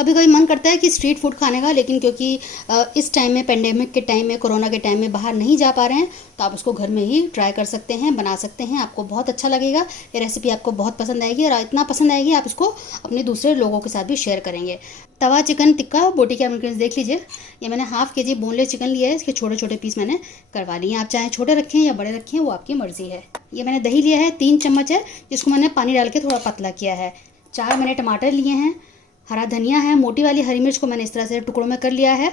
कभी कभी मन करता है कि स्ट्रीट फूड खाने का, लेकिन क्योंकि इस टाइम में, पेंडेमिक के टाइम में, कोरोना के टाइम में बाहर नहीं जा पा रहे हैं, तो आप उसको घर में ही ट्राई कर सकते हैं, बना सकते हैं। आपको बहुत अच्छा लगेगा, ये रेसिपी आपको बहुत पसंद आएगी, और इतना पसंद आएगी आप इसको अपने दूसरे लोगों के साथ भी शेयर करेंगे। तवा चिकन टिक्का बोटी के इंग्रेडिएंट्स देख लीजिए। ये मैंने हाफ के जी बोनलेस चिकन लिया है, इसके छोटे छोटे पीस मैंने करवा लिए। आप चाहे छोटे रखें या बड़े रखें, वो आपकी मर्ज़ी है। ये मैंने दही लिया है 3 चम्मच है, जिसको मैंने पानी डाल के थोड़ा पतला किया है। 4 मैंने टमाटर लिए हैं। हरा धनिया है, मोटी वाली हरी मिर्च को मैंने इस तरह से टुकड़ों में कर लिया है।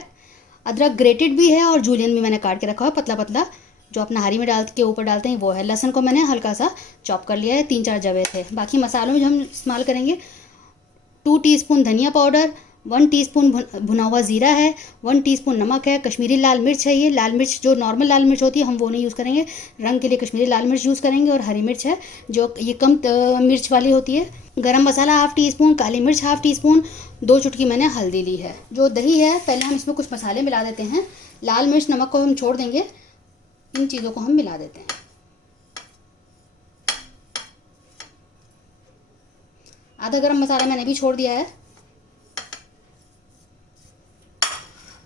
अदरक ग्रेटेड भी है और जूलियन भी मैंने काट के रखा है पतला पतला, जो अपना हरी में डाल के ऊपर डालते हैं वो है। लहसुन को मैंने हल्का सा चॉप कर लिया है, 3-4 जवे थे। बाकी मसालों में जो हम इस्तेमाल करेंगे, 2 टीस्पून धनिया पाउडर, 1 टीस्पून भुना हुआ ज़ीरा है, 1 टीस्पून नमक है, कश्मीरी लाल मिर्च है। ये लाल मिर्च जो नॉर्मल लाल मिर्च होती है हम वो नहीं यूज़ करेंगे, रंग के लिए कश्मीरी लाल मिर्च यूज़ करेंगे। और हरी मिर्च है जो ये कम मिर्च वाली होती है। गरम मसाला हाफ़ टी स्पून, काली मिर्च हाफ़ टी स्पून, 2 चुटकी मैंने हल्दी ली है। जो दही है, पहले हम इसमें कुछ मसाले मिला देते हैं। लाल मिर्च नमक को हम छोड़ देंगे, इन चीज़ों को हम मिला देते हैं। आधा गरम मसाला मैंने भी छोड़ दिया है।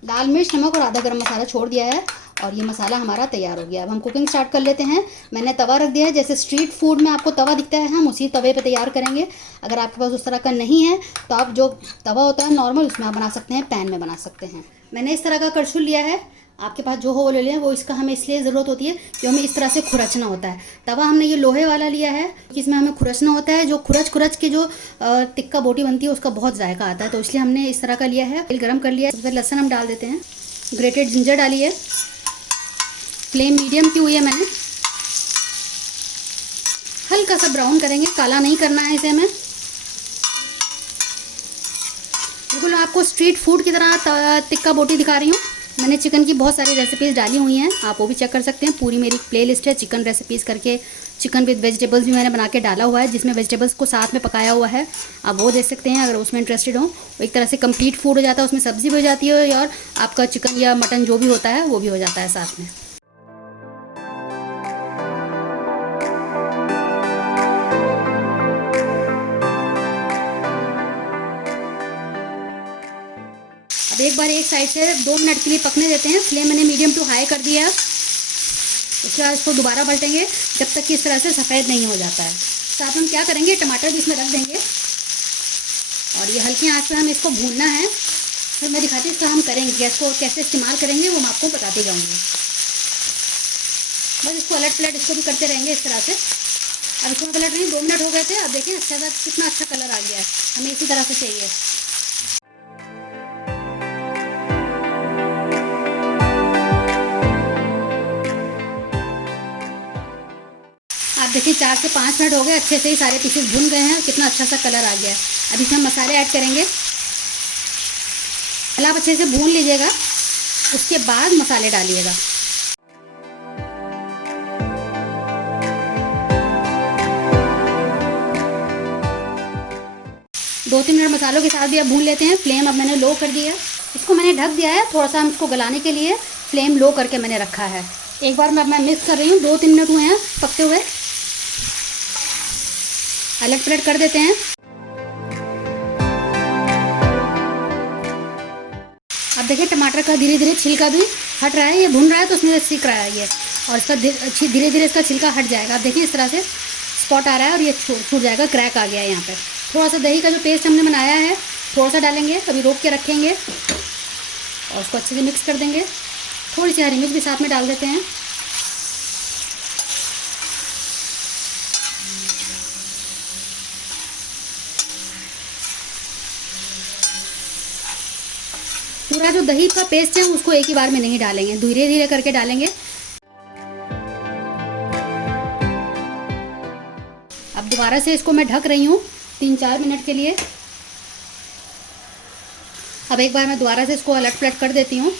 लाल मिर्च नमक और आधा गरम मसाला छोड़ दिया है, और ये मसाला हमारा तैयार हो गया। अब हम कुकिंग स्टार्ट कर लेते हैं। मैंने तवा रख दिया है, जैसे स्ट्रीट फूड में आपको तवा दिखता है हम उसी तवे पे तैयार करेंगे। अगर आपके पास उस तरह का नहीं है तो आप जो तवा होता है नॉर्मल, उसमें आप बना सकते हैं, पैन में बना सकते हैं। मैंने इस तरह का करछुल लिया है, आपके पास जो हो वो ले लें। वो इसका हमें इसलिए ज़रूरत होती है कि हमें इस तरह से खुरचना होता है। तवा हमने ये लोहे वाला लिया है, इसमें हमें खुरचना होता है। जो खुरच के जो टिक्का बोटी बनती है उसका बहुत जायका आता है, तो इसलिए हमने इस तरह का लिया है। तेल गरम कर लिया है, सबसे लहसुन हम डाल देते हैं, ग्रेटेड जिंजर डाली है। फ्लेम मीडियम की हुई है मैंने। हल्का सा ब्राउन करेंगे, काला नहीं करना है इसे हमें। बिल्कुल आपको स्ट्रीट फूड की तरह टिक्का बोटी दिखा रही हूँ। मैंने चिकन की बहुत सारी रेसिपीज़ डाली हुई हैं, आप वो भी चेक कर सकते हैं। पूरी मेरी प्लेलिस्ट है चिकन रेसिपीज़ करके। चिकन विद वेजिटेबल्स भी मैंने बना के डाला हुआ है, जिसमें वेजिटेबल्स को साथ में पकाया हुआ है, आप वो देख सकते हैं अगर उसमें इंटरेस्टेड हो। एक तरह से कंप्लीट फूड हो जाता है, उसमें सब्ज़ी भी हो जाती है और आपका चिकन या मटन जो भी होता है वो भी हो जाता है साथ में। अब एक बार एक साइड से 2 मिनट के लिए पकने देते हैं। फ्लेम मैंने मीडियम टू हाई कर दिया है। उसके बाद इसको दोबारा पलटेंगे जब तक कि इस तरह से सफ़ेद नहीं हो जाता है। साथ में हम क्या करेंगे, टमाटर भी इसमें रख देंगे, और ये हल्की आंच पे हमें इसको भूनना है। फिर मैं दिखाती हूँ इसका हम करेंगे, गैस को कैसे इस्तेमाल करेंगे वो मैं आपको बताती जाऊँगी। बस इसको अलट पलट इसको भी करते रहेंगे इस तरह से। अब इसको पलट रही 2 मिनट हो गए थे। अब देखें अच्छा सा कितना अच्छा कलर आ गया है, हमें इसी तरह से चाहिए। आप देखिए 4 से 5 मिनट हो गए, अच्छे से ही सारे पीसेस भुन गए हैं, कितना अच्छा सा कलर आ गया है। अब इसमें मसाले ऐड करेंगे। पहले आप अच्छे से भून लीजिएगा, उसके बाद मसाले डालिएगा। दो 3 मिनट मसालों के साथ भी अब भून लेते हैं। फ्लेम अब मैंने लो कर दिया, इसको मैंने ढक दिया है। थोड़ा सा हम इसको गलाने के लिए फ्लेम लो करके मैंने रखा है। एक बार मैं मिक्स कर रही हूँ, 2-3 मिनट हुए हैं पकते हुए। अलट पलट कर देते हैं। अब देखिए टमाटर का धीरे धीरे छिलका भी हट रहा है, ये भुन रहा है तो उसमें सीख रहा है ये, और इसका धीरे धीरे इसका छिलका हट जाएगा। अब देखिए इस तरह से स्पॉट आ रहा है और ये छूट जाएगा, क्रैक आ गया है यहाँ पे। थोड़ा सा दही का जो पेस्ट हमने बनाया है थोड़ा सा डालेंगे, अभी रोक के रखेंगे और उसको अच्छे से मिक्स कर देंगे। थोड़ी सी हरी मिर्च भी साथ में डाल देते हैं। पूरा जो दही का पेस्ट है उसको एक ही बार में नहीं डालेंगे, धीरे धीरे करके डालेंगे। अब दोबारा से इसको मैं ढक रही हूँ 3-4 मिनट के लिए। अब एक बार मैं दोबारा से इसको अलट पलट कर देती हूँ।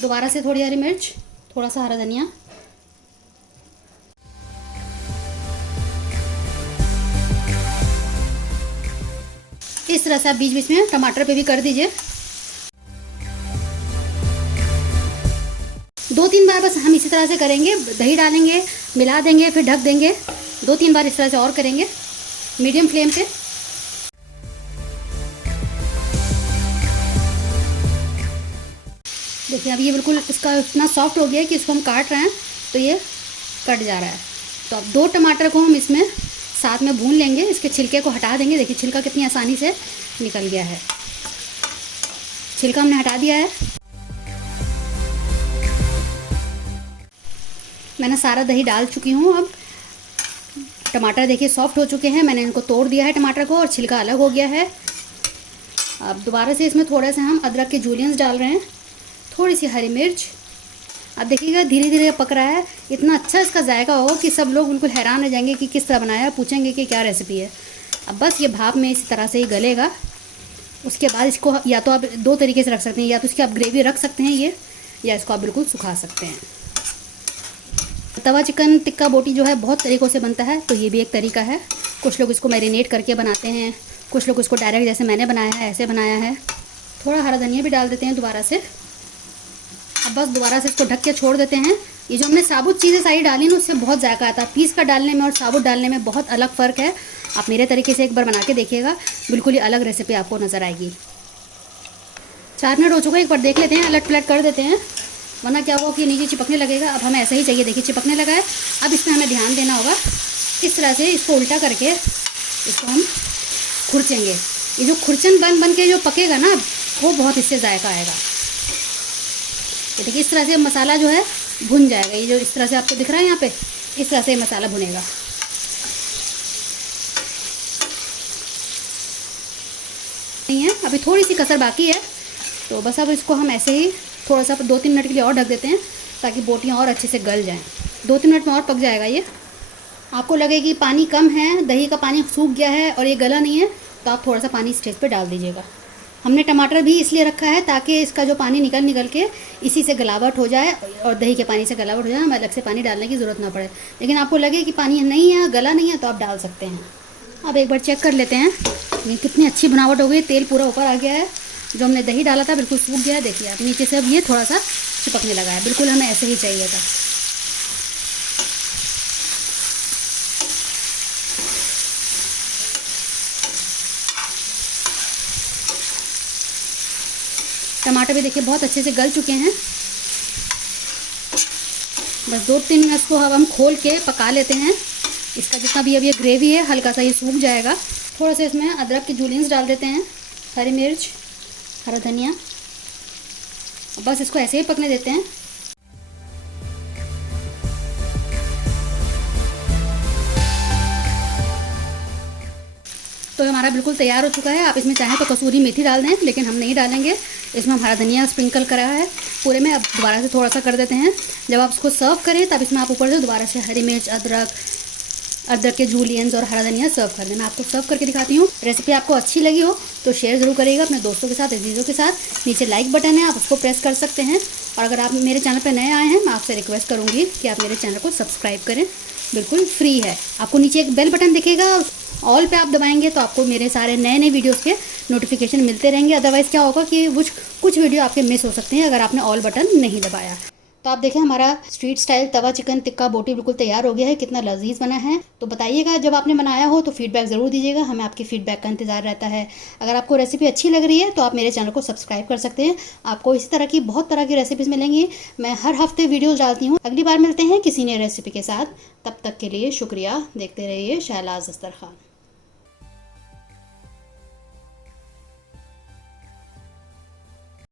दोबारा से थोड़ी हरी मिर्च, थोड़ा सा हरा धनिया, इस तरह से आप बीच बीच में टमाटर पे भी कर दीजिए। 2-3 बार बस हम इसी तरह से करेंगे, दही डालेंगे, मिला देंगे, फिर ढक देंगे। 2-3 बार इस तरह से और करेंगे मीडियम फ्लेम पे। देखिए अब ये बिल्कुल इसका इतना सॉफ्ट हो गया है कि इसको हम काट रहे हैं तो ये कट जा रहा है। तो अब 2 टमाटर को हम इसमें साथ में भून लेंगे, इसके छिलके को हटा देंगे। देखिए छिलका कितनी आसानी से निकल गया है, छिलका हमने हटा दिया है। मैंने सारा दही डाल चुकी हूँ। अब टमाटर देखिए सॉफ्ट हो चुके हैं, मैंने इनको तोड़ दिया है टमाटर को और छिलका अलग हो गया है। अब दोबारा से इसमें थोड़ा सा हम अदरक के जूलियंस डाल रहे हैं, थोड़ी सी हरी मिर्च। अब देखिएगा धीरे धीरे पक रहा है, इतना अच्छा इसका जायका हो कि सब लोग बिल्कुल हैरान रह जाएंगे कि किस तरह बनाया है, पूछेंगे कि क्या रेसिपी है। अब बस ये भाप में इसी तरह से ही गलेगा। उसके बाद इसको या तो आप 2 तरीके से रख सकते हैं, या तो इसकी आप ग्रेवी रख सकते हैं ये, या इसको आप बिल्कुल सुखा सकते हैं। तवा चिकन टिक्का बोटी जो है बहुत तरीक़ों से बनता है, तो ये भी एक तरीका है। कुछ लोग इसको मैरिनेट करके बनाते हैं, कुछ लोग इसको डायरेक्ट जैसे मैंने बनाया है ऐसे बनाया है। थोड़ा हरा धनिया भी डाल देते हैं दोबारा से। अब बस दोबारा से इसको ढक के छोड़ देते हैं। ये जो हमने साबुत चीज़ें सारी डाली ना, उससे बहुत जायका आता है। पीस का डालने में और साबुत डालने में बहुत अलग फ़र्क है। आप मेरे तरीके से एक बार बना के देखिएगा, बिल्कुल ही अलग रेसिपी आपको नज़र आएगी। 4 मिनट हो चुका है, एक बार देख लेते हैं, अलट पलट कर देते हैं, वरना क्या होगा कि नीचे चिपकने लगेगा। अब हमें ऐसा ही चाहिए, देखिए चिपकने लगा है। अब इसमें हमें ध्यान देना होगा, इस तरह से इसको उल्टा करके इसको हम खुरचेंगे। ये जो खुरचन बन के जो पकेगा ना, वो बहुत इससे जायका आएगा। ये देखिए इस तरह से मसाला जो है भुन जाएगा। ये जो इस तरह से आपको दिख रहा है यहाँ पे, इस तरह से मसाला भुनेगा। नहीं है, अभी थोड़ी सी कसर बाकी है, तो बस अब इसको हम ऐसे ही थोड़ा सा 2-3 मिनट के लिए और ढक देते हैं, ताकि बोटियाँ और अच्छे से गल जाएं। 2-3 मिनट में और पक जाएगा ये। आपको लगे कि पानी कम है, दही का पानी सूख गया है और ये गला नहीं है, तो आप थोड़ा सा पानी स्टेज पे डाल दीजिएगा। हमने टमाटर भी इसलिए रखा है ताकि इसका जो पानी निकल के इसी से गलावट हो जाए और दही के पानी से गलावट हो जाए, हमें अलग से पानी डालने की ज़रूरत ना पड़े। लेकिन आपको लगे कि पानी नहीं है, गला नहीं है, तो आप डाल सकते हैं। अब एक बार चेक कर लेते हैं, ये कितनी अच्छी बनावट हो गई, तेल पूरा ऊपर आ गया है। जो हमने दही डाला था बिल्कुल सूख गया है। देखिए अब नीचे से अब ये थोड़ा सा चिपकने लगा है, बिल्कुल हमें ऐसे ही चाहिए था। टमाटर भी देखिए बहुत अच्छे से गल चुके हैं। बस 2-3 मिनट को अब हम खोल के पका लेते हैं। इसका जितना भी अब ये ग्रेवी है हल्का सा ये सूख जाएगा। थोड़ा सा इसमें अदरक की जूलियंस डाल देते हैं, हरी मिर्च, हरा धनिया। बस इसको ऐसे ही पकने देते हैं। तो हमारा बिल्कुल तैयार हो चुका है। आप इसमें चाहें तो कसूरी मेथी डाल दें, लेकिन हम नहीं डालेंगे। इसमें हम हरा धनिया स्प्रिंकल करा है पूरे में। अब दोबारा से थोड़ा सा कर देते हैं। जब आप इसको सर्व करें तब इसमें आप ऊपर से दोबारा से हरी मिर्च, अदरक के जूलियंस और हरा धनिया सर्व कर दें। मैं आपको सर्व करके दिखाती हूँ। रेसिपी आपको अच्छी लगी हो तो शेयर ज़रूर करिएगा अपने दोस्तों के साथ, अजीज़ों के साथ। नीचे लाइक बटन है, आप उसको प्रेस कर सकते हैं। और अगर आप मेरे चैनल पर नए आए हैं, मैं आपसे रिक्वेस्ट करूँगी कि आप मेरे चैनल को सब्सक्राइब करें, बिल्कुल फ्री है। आपको नीचे एक बेल बटन दिखेगा, ऑल पे आप दबाएंगे तो आपको मेरे सारे नए वीडियोस के नोटिफिकेशन मिलते रहेंगे। अदरवाइज़ क्या होगा कि कुछ वीडियो आपके मिस हो सकते हैं अगर आपने ऑल बटन नहीं दबाया। तो आप देखें हमारा स्ट्रीट स्टाइल तवा चिकन टिक्का बोटी बिल्कुल तैयार हो गया है। कितना लजीज बना है। तो बताइएगा जब आपने बनाया हो तो फीडबैक ज़रूर दीजिएगा, हमें आपके फीडबैक का इंतज़ार रहता है। अगर आपको रेसिपी अच्छी लग रही है तो आप मेरे चैनल को सब्सक्राइब कर सकते हैं। आपको इसी तरह की बहुत तरह की रेसिपीज़ मिलेंगी। मैं हर हफ्ते वीडियोज़ डालती हूँ। अगली बार मिलते हैं किसी नई रेसिपी के साथ, तब तक के लिए शुक्रिया। देखते रहिए शहलाज अख्तर खान।